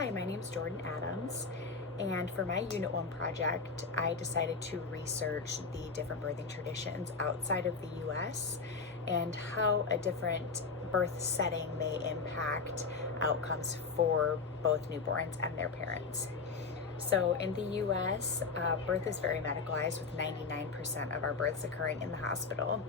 Hi, my name is Jordan Adams, and for my Unit 1 project, I decided to research the different birthing traditions outside of the US and how a different birth setting may impact outcomes for both newborns and their parents. So in the US, birth is very medicalized, with 99% of our births occurring in the hospital.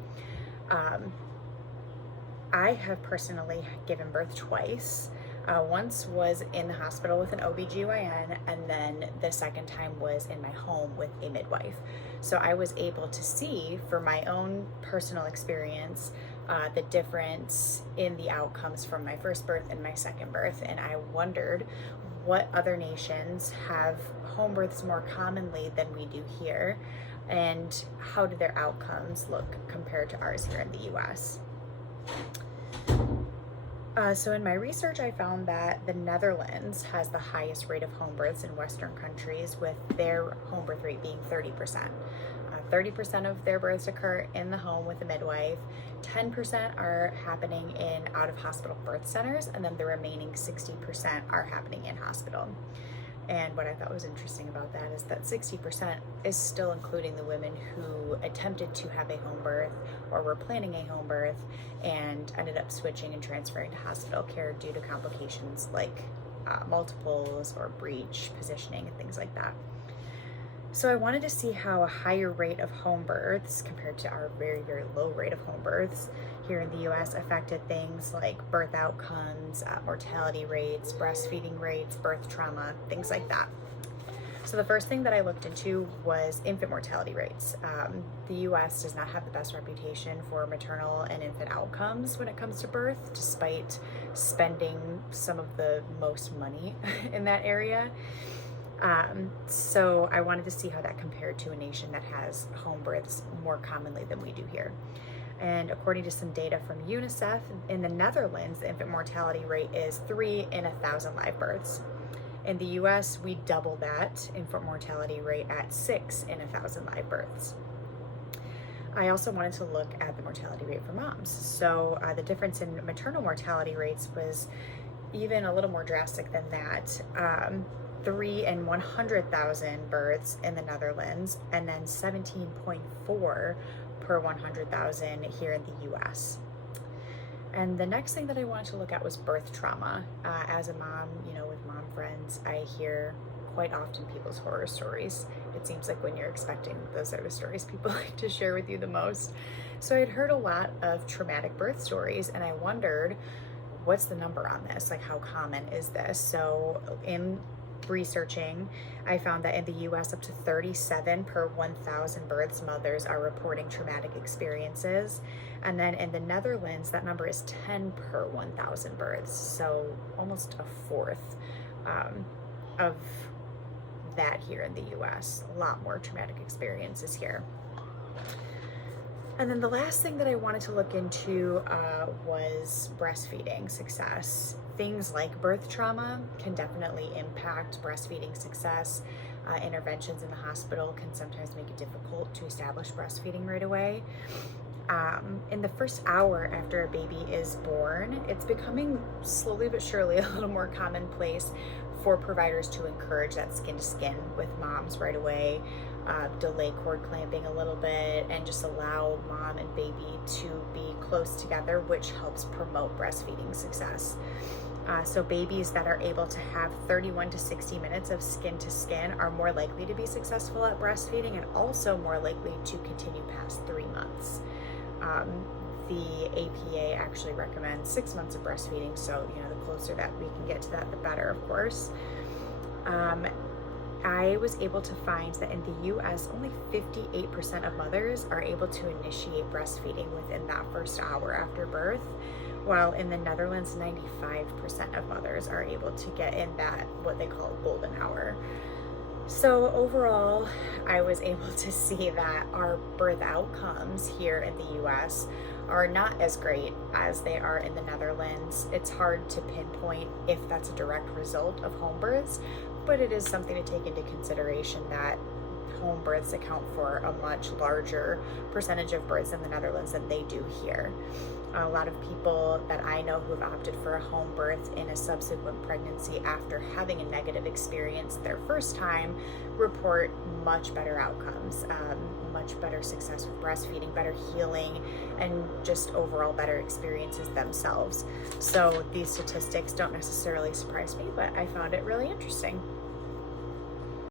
I have personally given birth twice. Once was in the hospital with an OBGYN, and then the second time was in my home with a midwife. So I was able to see, for my own personal experience, the difference in the outcomes from my first birth and my second birth. And I wondered what other nations have home births more commonly than we do here, and how do their outcomes look compared to ours here in the US. So in my research, I found that the Netherlands has the highest rate of home births in Western countries, with their home birth rate being 30%. 30% of their births occur in the home with a midwife, 10% are happening in out-of-hospital birth centers, and then the remaining 60% are happening in hospital. And what I thought was interesting about that is that 60% is still including the women who attempted to have a home birth or were planning a home birth and ended up switching and transferring to hospital care due to complications like multiples or breech, positioning, and things like that. So I wanted to see how a higher rate of home births compared to our very, very low rate of home births here in the US affected things like birth outcomes, mortality rates, breastfeeding rates, birth trauma, things like that. So the first thing that I looked into was infant mortality rates. The US does not have the best reputation for maternal and infant outcomes when it comes to birth, despite spending some of the most money in that area. So I wanted to see how that compared to a nation that has home births more commonly than we do here. And according to some data from UNICEF, in the Netherlands, the infant mortality rate is 3 in 1,000 live births. In the US, we double that infant mortality rate at 6 in 1,000 live births. I also wanted to look at the mortality rate for moms. So the difference in maternal mortality rates was even a little more drastic than that. 3 in 100,000 births in the Netherlands, and then 17.4 per 100,000 here in the US. And the next thing that I wanted to look at was birth trauma. As a mom, with mom friends, I hear quite often people's horror stories. It seems like when you're expecting, those are the stories people like to share with you the most. So I'd heard a lot of traumatic birth stories, and I wondered, what's the number on this? Like, how common is this? So in researching, I found that in the US, up to 37 per 1,000 births, mothers are reporting traumatic experiences. And then in the Netherlands, that number is 10 per 1,000 births. So almost a fourth of that here in the US. A lot more traumatic experiences here. And then the last thing that I wanted to look into was breastfeeding success. Things like birth trauma can definitely impact breastfeeding success. Interventions in the hospital can sometimes make it difficult to establish breastfeeding right away. In the first hour after a baby is born, it's becoming slowly but surely a little more commonplace for providers to encourage that skin to skin with moms right away, delay cord clamping a little bit, and just allow mom and baby to be close together, which helps promote breastfeeding success. So babies that are able to have 31 to 60 minutes of skin to skin are more likely to be successful at breastfeeding, and also more likely to continue past 3 months. The APA actually recommends 6 months of breastfeeding, so the closer that we can get to that, the better, of course. I was able to find that in the US, only 58% of mothers are able to initiate breastfeeding within that first hour after birth, while in the Netherlands, 95% of mothers are able to get in that, what they call, golden hour. So overall, I was able to see that our birth outcomes here in the US are not as great as they are in the Netherlands. It's hard to pinpoint if that's a direct result of home births, but it is something to take into consideration that home births account for a much larger percentage of births in the Netherlands than they do here. A lot of people that I know who have opted for a home birth in a subsequent pregnancy after having a negative experience their first time report much better outcomes, much better success with breastfeeding, better healing, and just overall better experiences themselves. So these statistics don't necessarily surprise me, but I found it really interesting.